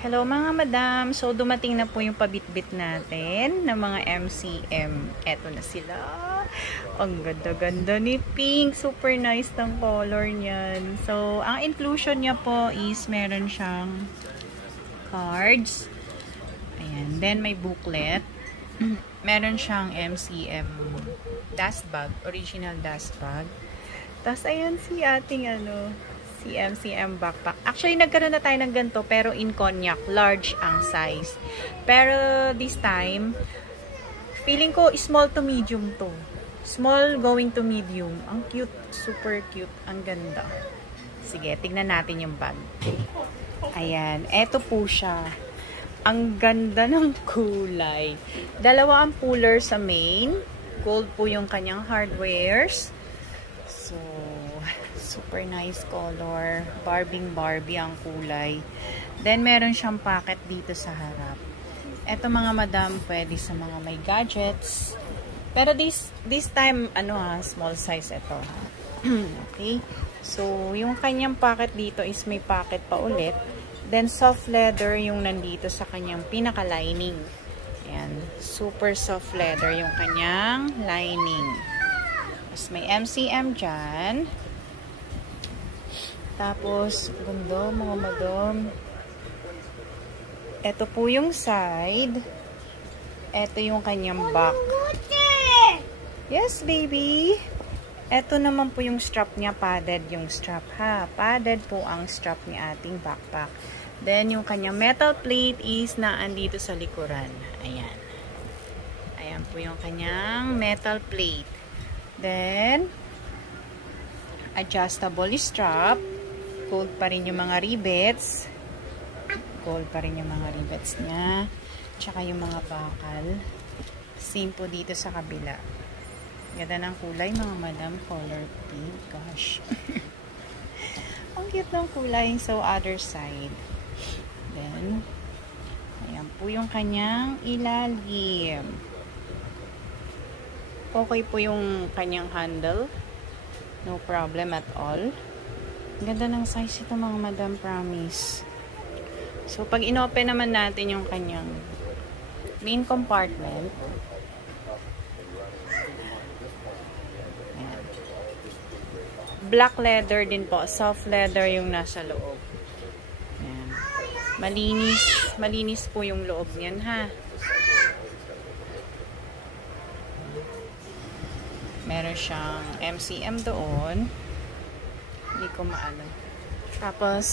Hello mga madam. So dumating na po yung pabitbit natin ng mga MCM. Eto na sila. Ang ganda-ganda ni Pink. Super nice ng color niyan. So ang inclusion niya po is meron siyang cards. Ayan. Then may booklet. Meron siyang MCM dust bag. Original dust bag. Tapos ayan si ating si MCM backpack. Actually, nagkaroon na tayo ng ganito, pero in cognac. Large ang size. Pero this time, feeling ko small to medium to. Small going to medium. Ang cute. Super cute. Ang ganda. Sige, tignan natin yung bag. Ayan. Eto po siya. Ang ganda ng kulay. Dalawa ang puller sa main. Gold po yung kanyang hardwares. So, super nice color. Barbie ang kulay. Then, meron siyang pocket dito sa harap. Eto mga madam, pwede sa mga may gadgets. Pero this time, small size ito. Okay? So, yung kanyang pocket dito is may pocket pa ulit. Then, soft leather yung nandito sa kanyang pinaka-lining. Ayan. Super soft leather yung kanyang lining. Tapos, may MCM dyan. Tapos, ganda mga madam. Ito po yung side. Ito yung kanyang back. Yes, baby. Ito naman po yung strap niya. Padded yung strap, ha. Padded po ang strap ni ating backpack. Then, yung kanyang metal plate is naandito sa likuran. Ayan. Ayan po yung kanyang metal plate. Then, adjustable strap. Gold pa rin yung mga rivets. Gold pa rin yung mga rivets niya. Tsaka yung mga bakal. Same po dito sa kabila. Ganda ng kulay mga madam. Color pink. Gosh. Ang cute ng kulay. So, other side. Then, ayan po yung kanyang ilalim. Okay po yung kanyang handle. No problem at all. Ganda ng size ito mga madam, promise. So, pag inopen naman natin yung kanyang main compartment. Ayan. Black leather din po. Soft leather yung nasa loob. Ayan. Malinis po yung loob niyan, ha. Meron siyang MCM doon. Hindi ko maalam. Tapos,